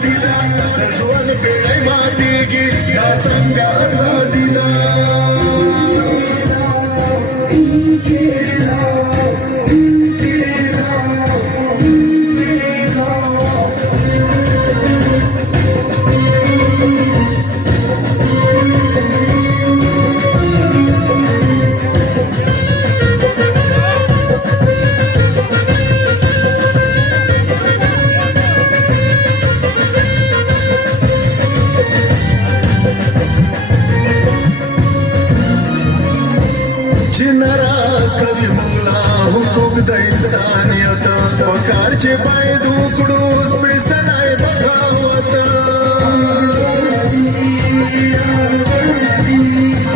ازادي ده د ژوند بیړۍ ماتېږي دا څنګه ازادي ده کوي موږ لا حقوق د انسانیت پکار چې باید وکړو سپېڅلی بغاوت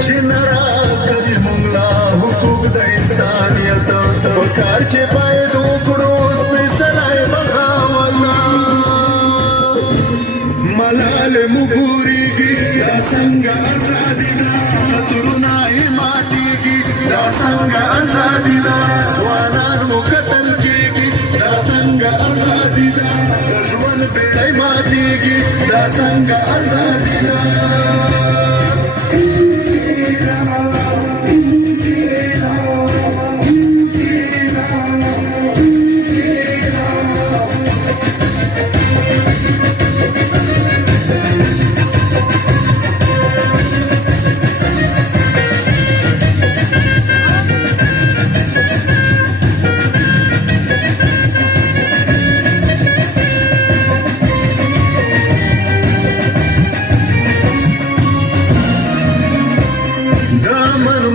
چې نه راکوي موږ لا حقوق د انسانیت پکار چې باید وکړو سپېڅلی بغاوت ملالې مو ګورېږي دا څنګه ازادي ده خطرونه یې ماتېږي دا څنګه ازادي ده ځوانان مو قتل کېږي دا څنګه ازادي ده د ژوند بیړۍ ماتېږي دا څنګه ازادي ده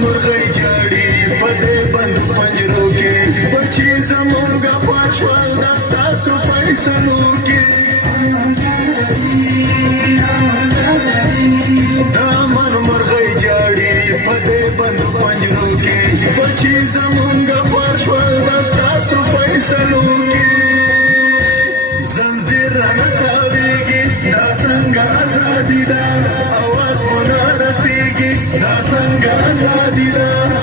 مرغۍ جاړي په دې بند پنجرو کې بچي زمونږ خوار شول د ستاسو فیصلو کې دا مرغۍ جاړي په دې بند پنجرو کې بچي زمونږ خوار شول د ستاسو فیصلو کې زنځیر رانه تاویږي دا څنګه ازادي ده اواز مو نه رسیږي دا څنګه ازادي ده